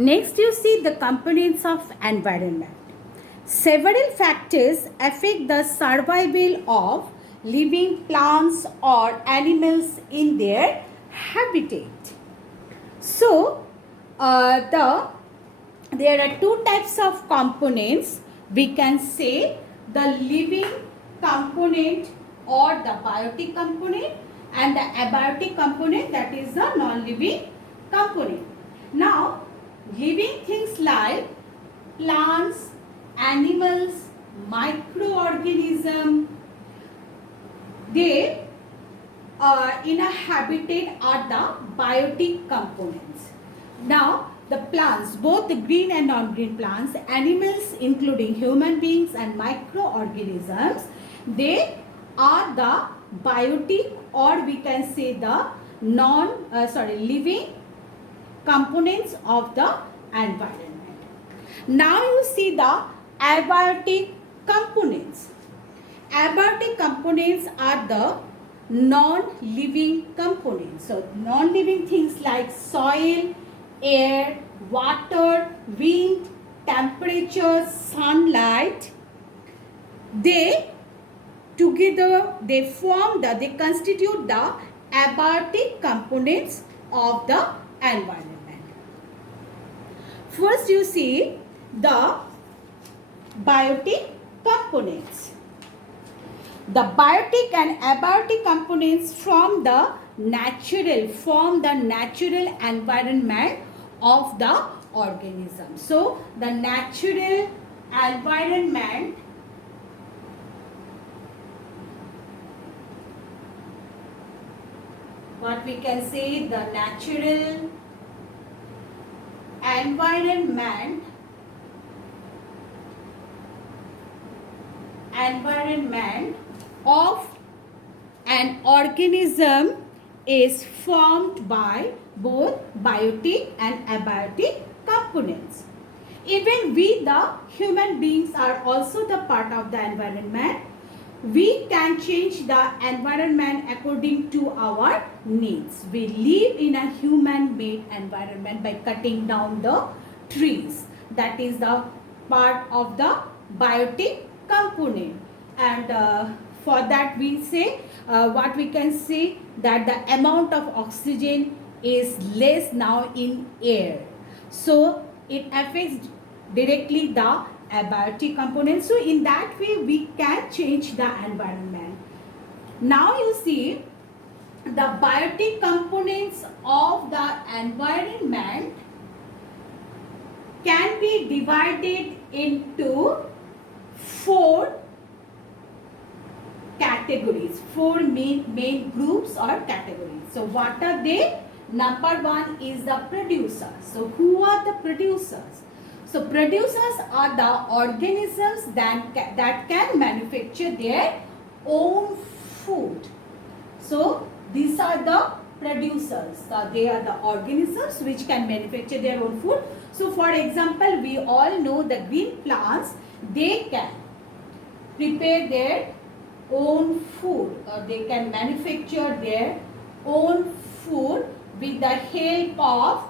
Next, you see the components of environment. Several factors affect the survival of living plants or animals in their habitat. So, there are two types of components. We can say the living component or the biotic component, and the abiotic component, that is the non-living component. Now, living things like plants, animals, microorganisms, they in a habitat are the biotic components. Now, the plants, both the green and non-green plants, animals including human beings and microorganisms, they are the biotic, or we can say the living components of the environment. Now you see the abiotic components. Abiotic components are the non-living components. So non-living things like soil, air, water, wind, temperature, sunlight, they together they constitute the abiotic components of the environment. First you see the biotic components. The biotic and abiotic components form the natural environment of the organism. So the natural environment what we can say the natural environment of an organism is formed by both biotic and abiotic components. Even we, the human beings, are also the part of the environment. We can change the environment according to our needs. We live in a human-made environment by cutting down the trees. That is the part of the biotic component. And for that we say, what we can say, that the amount of oxygen is less now in air. So it affects directly the abiotic component. So in that way we can change the environment. Now you see the biotic components of the environment can be divided into four categories, four main groups or categories. So what are they? Number one is the producers. So who are the producers? So producers are the organisms that can manufacture their own food. So these are the producers. So they are the organisms which can manufacture their own food. So for example, we all know the green plants, they can prepare their own food, or they can manufacture their own food with the help of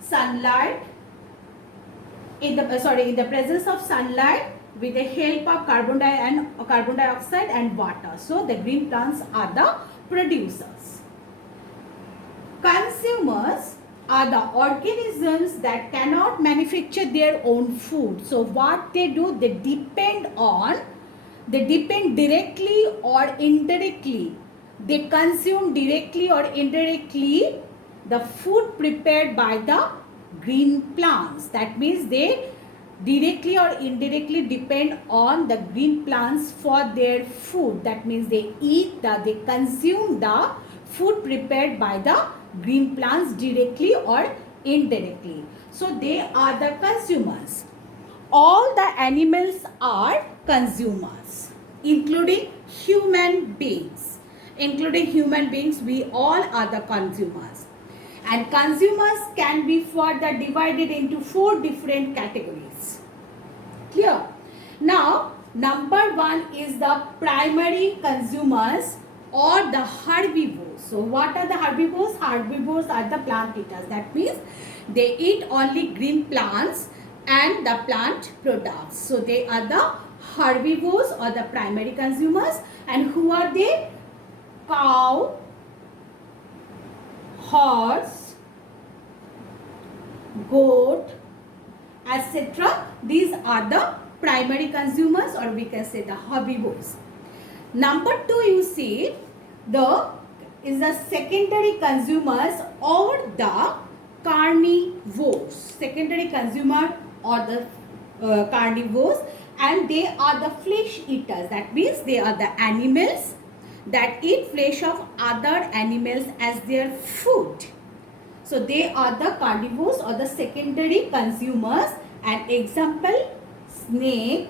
sunlight, in the presence of sunlight, with the help of carbon dioxide and water. So the green plants are the producers. Consumers are the organisms that cannot manufacture their own food. So what they do, they depend directly or indirectly. They consume directly or indirectly the food prepared by the green plants. That means they directly or indirectly depend on the green plants for their food. That means they consume the food prepared by the green plants directly or indirectly. So they are the consumers. All the animals are consumers, including human beings. We all are the consumers. And consumers can be further divided into four different categories. Clear? Now, number one is the primary consumers or the herbivores. So, what are the herbivores? Herbivores are the plant eaters. That means They eat only green plants and the plant products. So they are the herbivores or the primary consumers. And who are they? Cow, horse, goat, etc. These are the primary consumers, or we can say the herbivores. Number 2, you see, the secondary consumers or the carnivores. Secondary consumer or the carnivores, and they are the flesh eaters. That means they are the animals that eat flesh of other animals as their food. So they are the carnivores or the secondary consumers. An example, snake,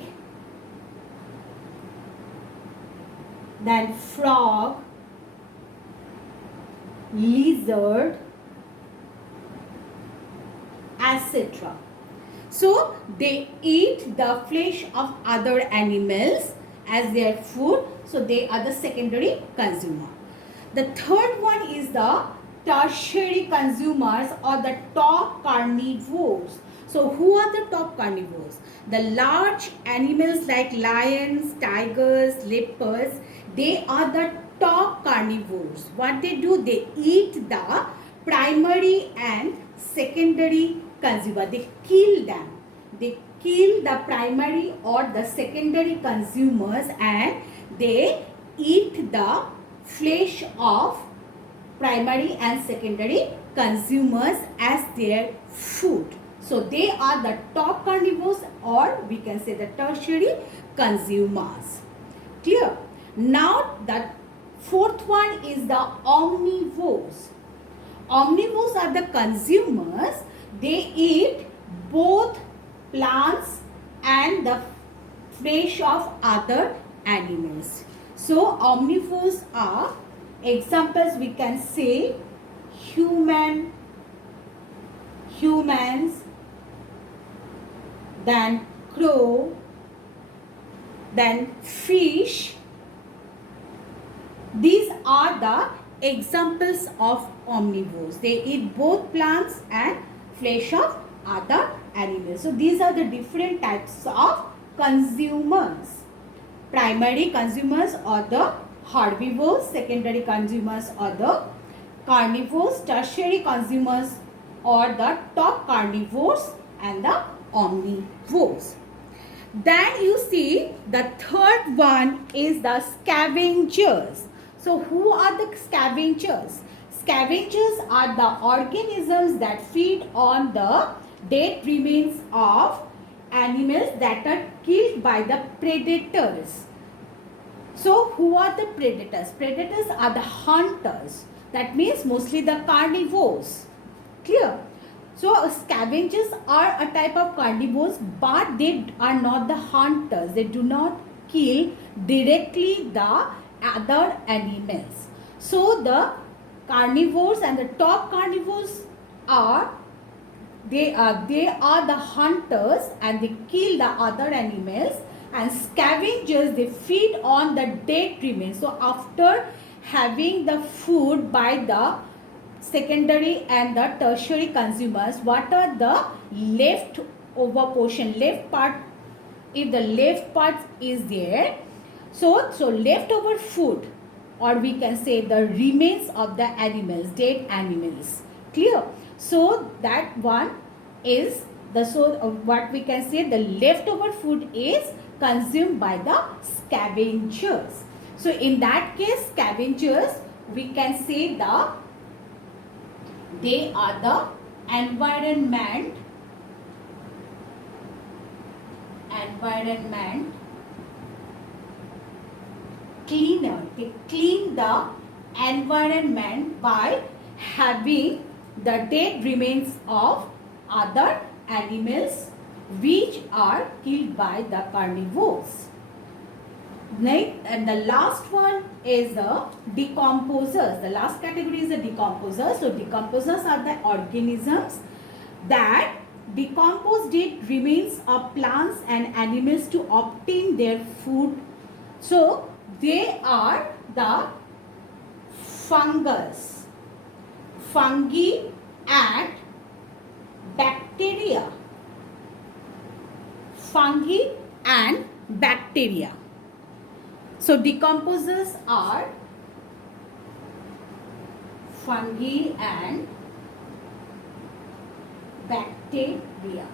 then frog, lizard, etc. So they eat the flesh of other animals as their food. So they are the secondary consumer. The third one is the tertiary consumers or the top carnivores. So who are the top carnivores? The large animals like lions, tigers, leopards, they are the top carnivores. What they do? They eat the primary and secondary consumer. They kill them. They kill the primary or the secondary consumers and they eat the flesh of primary and secondary consumers as their food. So they are the top carnivores, or we can say the tertiary consumers. Clear? Now the fourth one is the omnivores. Omnivores are the consumers. They eat both plants and the flesh of other animals. So omnivores are examples, we can say humans, then crow, then fish. These are the examples of omnivores. They eat both plants and flesh of other animals. So these are the different types of consumers. Primary consumers or the herbivores, secondary consumers or the carnivores, tertiary consumers or the top carnivores, and the omnivores. Then you see the third one is the scavengers. So who are the scavengers? Scavengers are the organisms that feed on the dead remains of animals that are killed by the predators. So who are the predators? Predators are the hunters. That means mostly the carnivores. Clear? So scavengers are a type of carnivores, but they are not the hunters. They do not kill directly the other animals. So the carnivores and the top carnivores are they are the hunters and they kill the other animals, and scavengers, they feed on the dead remains. So after having the food by the secondary and the tertiary consumers, what are the left over portion, left part, if the left part is there, so leftover food, or we can say the remains of the animals, dead animals. Clear? So that one is the, what we can say, the leftover food is consumed by the scavengers. So in that case, scavengers, we can say they are the environment cleaner. They clean the environment by having the dead remains of other animals which are killed by the carnivores. Next, and the last one is the decomposers. The last category is the decomposers. So decomposers are the organisms that decompose dead remains of plants and animals to obtain their food. So they are the fungi and bacteria, fungi and bacteria. So decomposers are fungi and bacteria.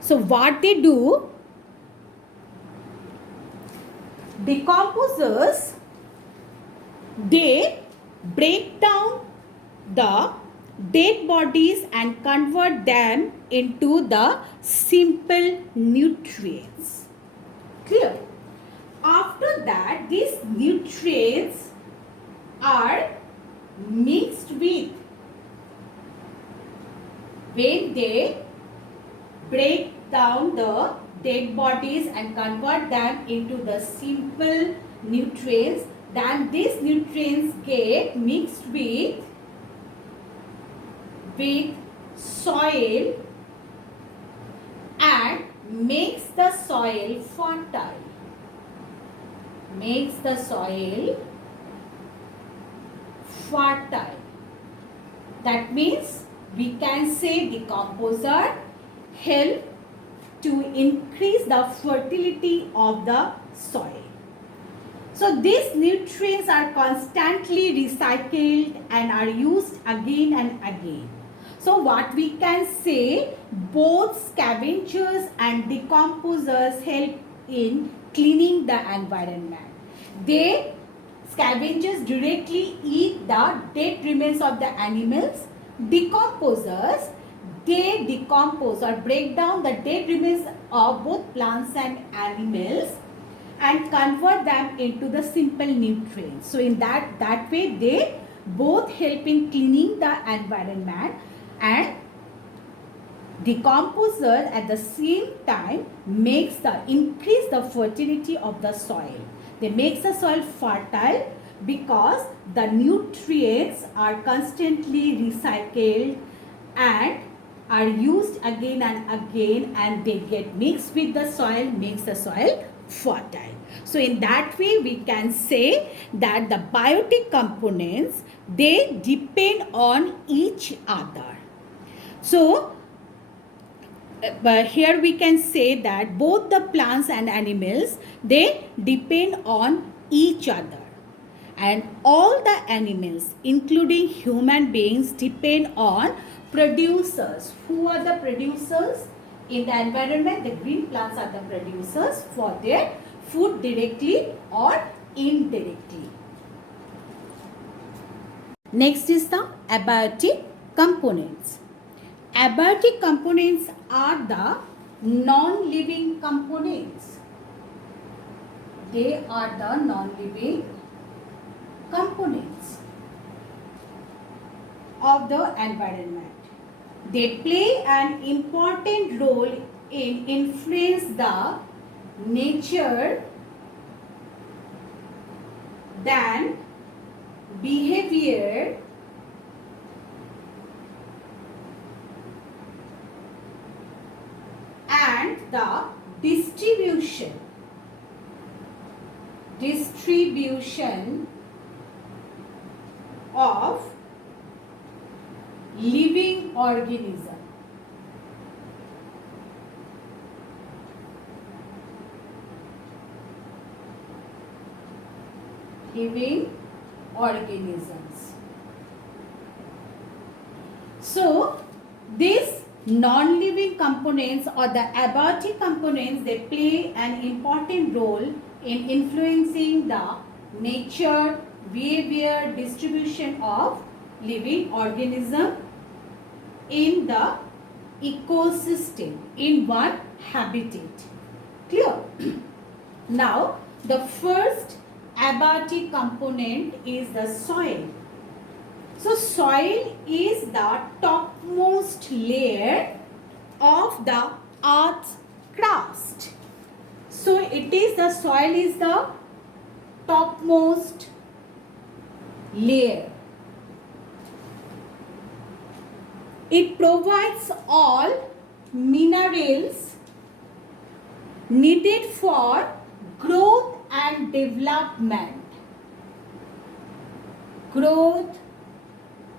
So what they do, decomposers, they break down the dead bodies and convert them into the simple nutrients. Clear? After that, these nutrients are mixed with, when they break down the dead bodies and convert them into the simple nutrients, then these nutrients get mixed with soil and makes the soil fertile. Makes the soil fertile. That means we can say decomposer help to increase the fertility of the soil. So these nutrients are constantly recycled and are used again and again. So what we can say, both scavengers and decomposers help in cleaning the environment. Scavengers directly eat the dead remains of the animals. Decomposers, they decompose or break down the dead remains of both plants and animals and convert them into the simple nutrients. So in that way, they both help in cleaning the environment, and decomposer at the same time increase the fertility of the soil. They make the soil fertile because the nutrients are constantly recycled and are used again and again, and they get mixed with the soil, makes the soil fertile. So in that way, we can say that the biotic components, they depend on each other. So but here we can say that both the plants and animals, they depend on each other, and all the animals including human beings depend on producers. Who are the producers in the environment? The green plants are the producers for their food directly or indirectly. Next is the abiotic components. Abiotic components are the non-living components. They are the non-living components of the environment. They play an important role in influence the nature than behavior and the distribution of living organism. Living organisms. So these non-living components or the abiotic components, they play an important role in influencing the nature, behavior, distribution of living organism in the ecosystem, in one habitat. Clear? Now, the first abiotic component is the soil. So soil is the topmost layer of the earth's crust. So the soil is the topmost layer. It provides all minerals needed for growth and development. Growth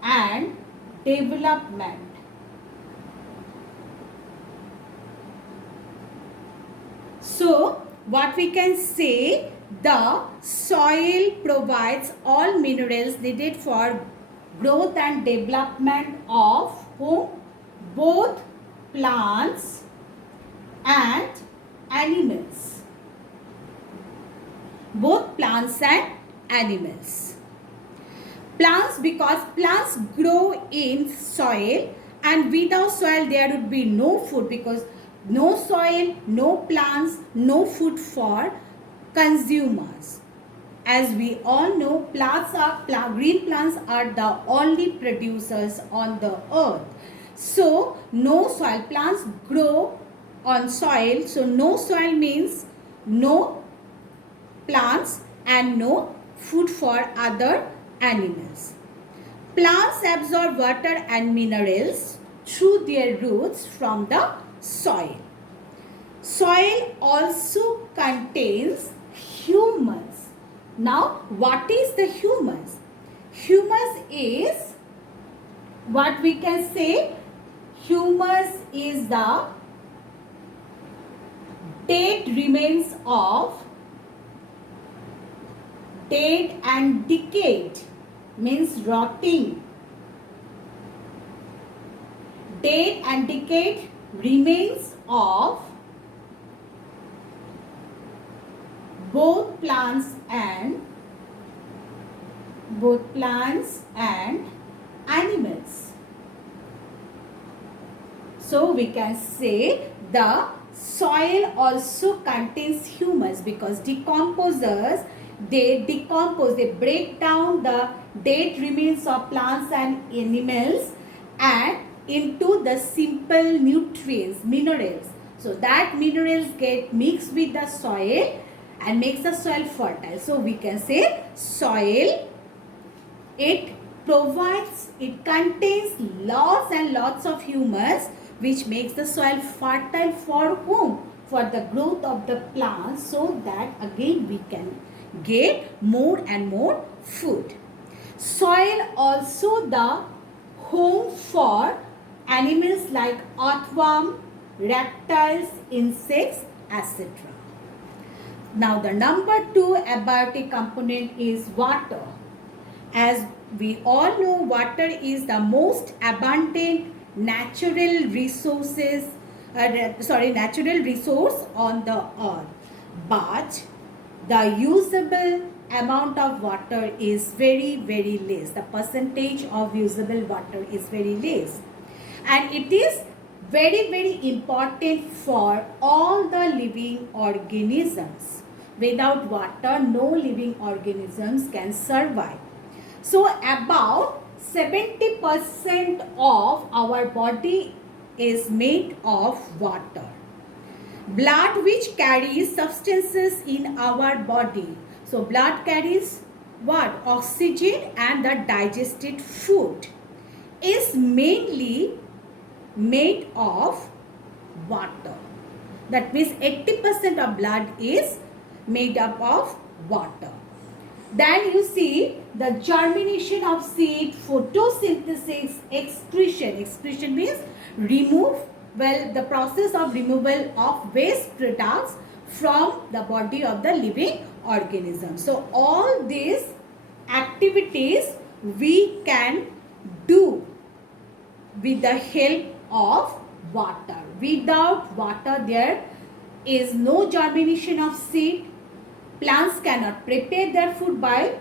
and development. So, what we can say, the soil provides all minerals needed for growth and development of whom? Both plants and animals. Both plants and animals. Plants, because plants grow in soil, and without soil there would be no food, because no soil, no plants, no food for consumers. As we all know, green plants are the only producers on the earth. So no soil, plants grow on soil, so no soil means no plants and no food for other animals. Plants absorb water and minerals through their roots from the soil. Soil also contains humus. Now, what is the humus? Humus is, what we can say, humus is the dead remains of dead and decayed, means rotting. Dead and decayed remains of both plants and animals. So we can say the soil also contains humus, because decomposers, they decompose, they break down the dead remains of plants and animals and into the simple nutrients, minerals. So that minerals get mixed with the soil and makes the soil fertile. So we can say soil, it contains lots and lots of humus, which makes the soil fertile for whom? For the growth of the plants, so that again we can get more and more food. Soil also the home for animals like earthworm, reptiles, insects, etc. Now the number 2 abiotic component is water. As we all know, water is the most abundant natural resource on the earth. But the usable amount of water is very, very less. The percentage of usable water is very less. And it is very, very important for all the living organisms. Without water, no living organisms can survive. So about 70% of our body is made of water. Blood, which carries substances in our body. So blood carries what? Oxygen and the digested food, is mainly made of water. That means 80% of blood is made up of water. Then you see the germination of seed, photosynthesis, excretion. Excretion means the process of removal of waste products from the body of the living organism. So all these activities we can do with the help of water. Without water, there is no germination of seed. Plants cannot prepare their food by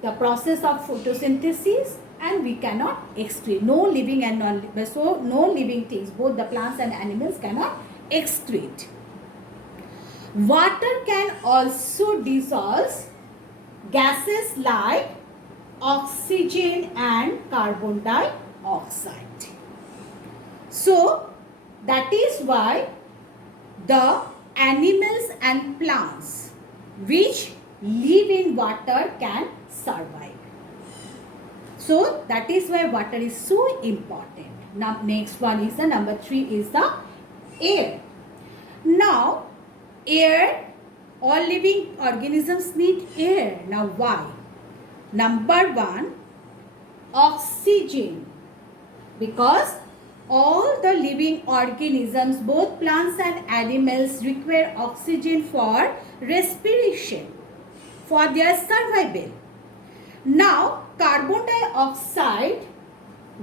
the process of photosynthesis, and we cannot excrete. No living and no living things, both the plants and animals, cannot excrete. Water can also dissolve gases like oxygen and carbon dioxide. So that is why the animals and plants which live in water can survive. So that is why water is so important. Now next one is the number 3 is the air. Now air, all living organisms need air. Now why? Number 1, oxygen because all the living organisms, both plants and animals, require oxygen for respiration, for their survival. Now, carbon dioxide,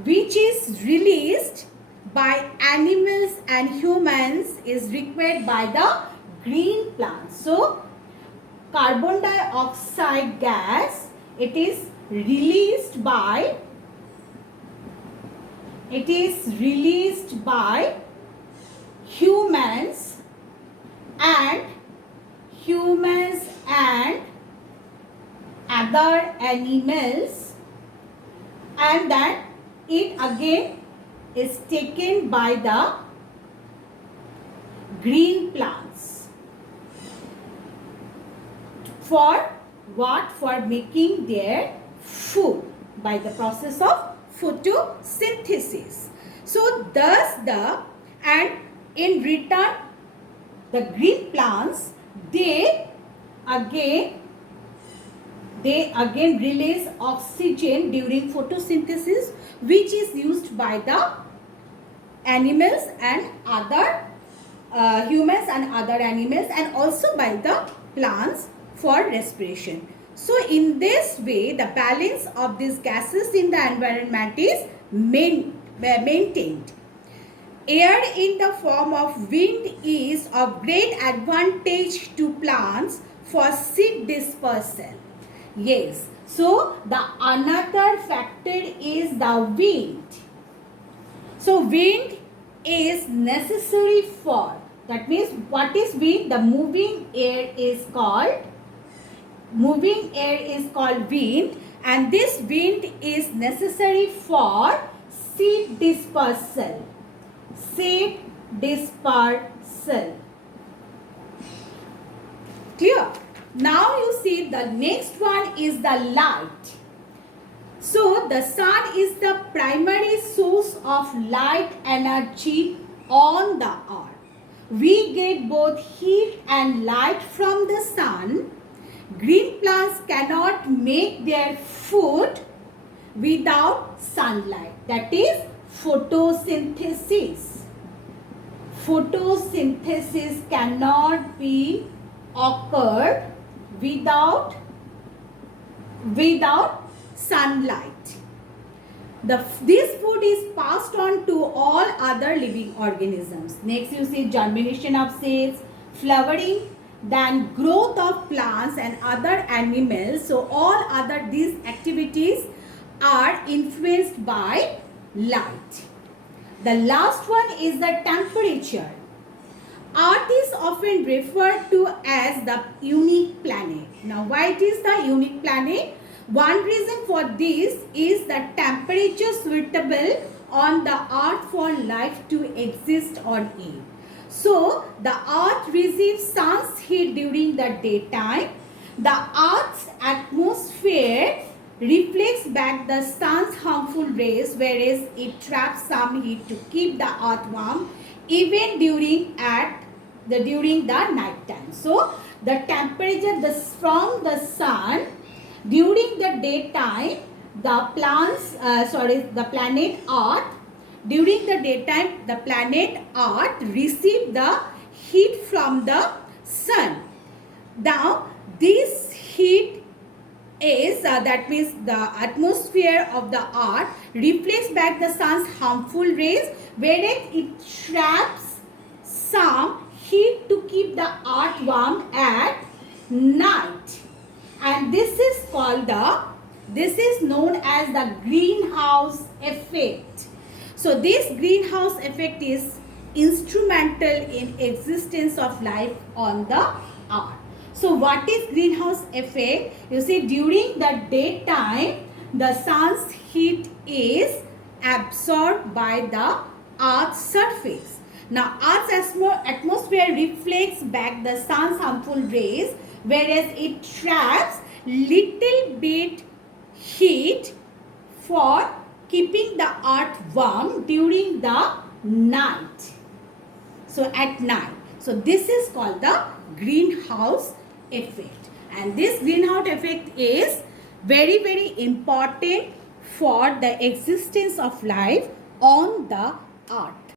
which is released by animals and humans, is required by the green plants. So, carbon dioxide gas, it is released by humans and other animals, and then it again is taken by the green plants. For what? For making their food by the process of photosynthesis. So thus in return, the green plants, they again release oxygen during photosynthesis, which is used by the animals and other humans and other animals, and also by the plants for respiration. So in this way, the balance of these gases in the environment is maintained. Air in the form of wind is of great advantage to plants for seed dispersal. Yes, so the another factor is the wind. So wind is necessary for, that means what is wind? The moving air is called wind, and this wind is necessary for seed dispersal. Clear? Now you see the next one is the light. So the sun is the primary source of light energy on the earth. We get both heat and light from the sun. Green plants cannot make their food without sunlight. That is photosynthesis. Photosynthesis cannot be occurred without sunlight. This food is passed on to all other living organisms. Next you see germination of seeds, flowering, then growth of plants and other animals. So all other these activities are influenced by light. The last one is the temperature. Earth is often referred to as the unique planet. Now why it is the unique planet? One reason for this is the temperature suitable on the earth for life to exist on it. So the earth receives sun's heat during the daytime. The earth's atmosphere reflects back the sun's harmful rays, whereas it traps some heat to keep the earth warm even during the night time. So the temperature from the sun during the daytime, the planet Earth, during the daytime the planet Earth receive the heat from the sun. Now this heat is that means the atmosphere of the earth reflects back the sun's harmful rays, whereas it traps some heat to keep the earth warm at night, and this is known as the greenhouse effect. So this greenhouse effect is instrumental in existence of life on the earth. So what is greenhouse effect? You see, during the daytime, the sun's heat is absorbed by the earth's surface. Now earth's atmosphere reflects back the sun's harmful rays, whereas it traps little bit heat for keeping the earth warm during the night. So at night. So this is called the greenhouse effect, and this greenhouse effect is very important for the existence of life on the earth.